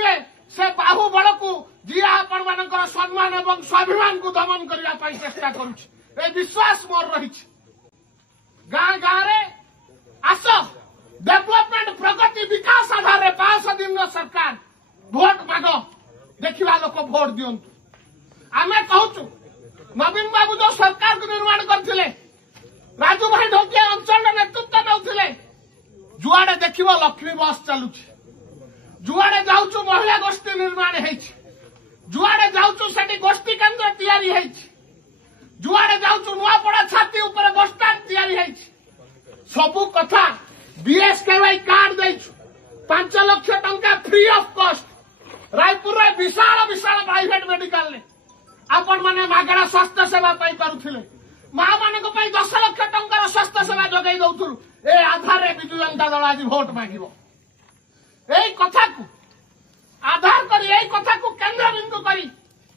देखिए से बाहुबल को जी आपण मानकर सम्मान और स्वाभिमान को दमन करने चेष्टा कर विश्वास मोर रही गाँ गाँव आस डेभलपमेंट प्रगति विकास आधार 5 दिन सरकार भोट माग देखा लोक भोट दिंतु आम कहूँ नवीन बाबू जो सरकार को निर्माण करते राजू भाई ढोकिया अंचल नेतृत्व नौते जुआड़े देख लक्ष्मी बस चलुची जुआड़े जाऊँ महिला गोष्ठी निर्माण जुआड़े जाऊँ से गोष्ठी केन्द्र या जुआड़े जाऊँ नुआपड़ा छाती उपर बसस्टाण्ड या सबू कथा बीएसकेवाई कार्ड दे 5 लाख टंका free of cost Raipur Vishal Vishal private medical ने आपण मैंने मागणा स्वास्थ्य सेवा पारुले माँ मान 10 लाख टंकार स्वास्थ्य सेवा जगै दौलु ए आधार विजु जनता दल आज भोट मांग यही कथा को आधार कर यही कथा को केन्द्र बिंदु कर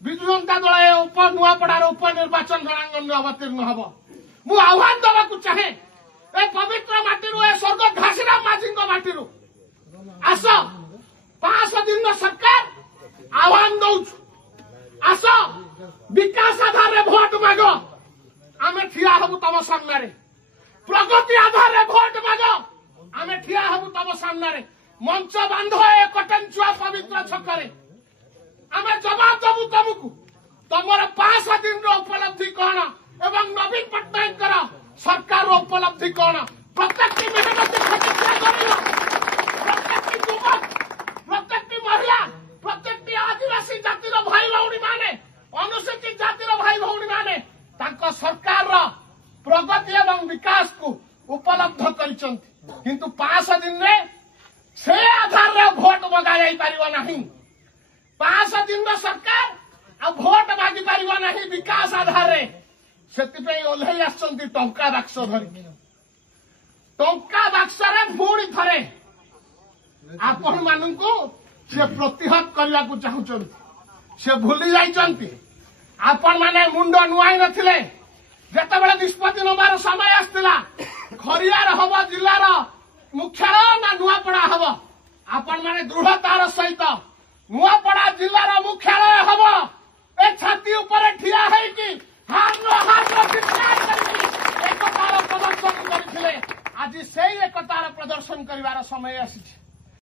विजु जनता दल नुआपड़ार उपनिर्वाचन रणांगन अवतीर्ण हम मु आह्वान देवा चाहे ए पवित्र माटी ए स्वर्ग घासीराम माझी माटी आस 5 दिन सरकार आह्वान दौच आस विकास आधार भोट माग आम ठिया हबु तम सामने प्रगति आधार भोट माग आम ठिया हबु तम सामने मंच बांध ए कटनचुआ पवित्र छकरे आम जवाब दबु तुमको तुमर 5 दिन उपलब्धि कौन एवं नवीन पट्टनायक सरकार उपलब्धि कौन प्रत्येक मेहनती प्रत्येक युवक प्रत्येक महिला प्रत्येक आदिवासी जातिर भाई भौणी माने अनुसूचित जातिर भाई भौणी माने सरकार प्रगति एवं विकास को उपलब्ध किंतु 5 दिन में से आधार भोट मगा जा पार 5 दिन सरकार भोट मागि पार नहीं विकास आधार से ओह्लई आसती टंका बाक्स धरिकी टंका बाक्स पुणी थे आपण मान से प्रतिहत करने को चाहते से भूली जाइए आपण मैंने मुंड नुआई नथिले जेतेबेले निष्पत्ति नबार समय आसला खरियार हम जिलार मुख्यालय ना नुआपड़ा हम आपण मैंने दृढ़तार सहित नुआपड़ा जिलार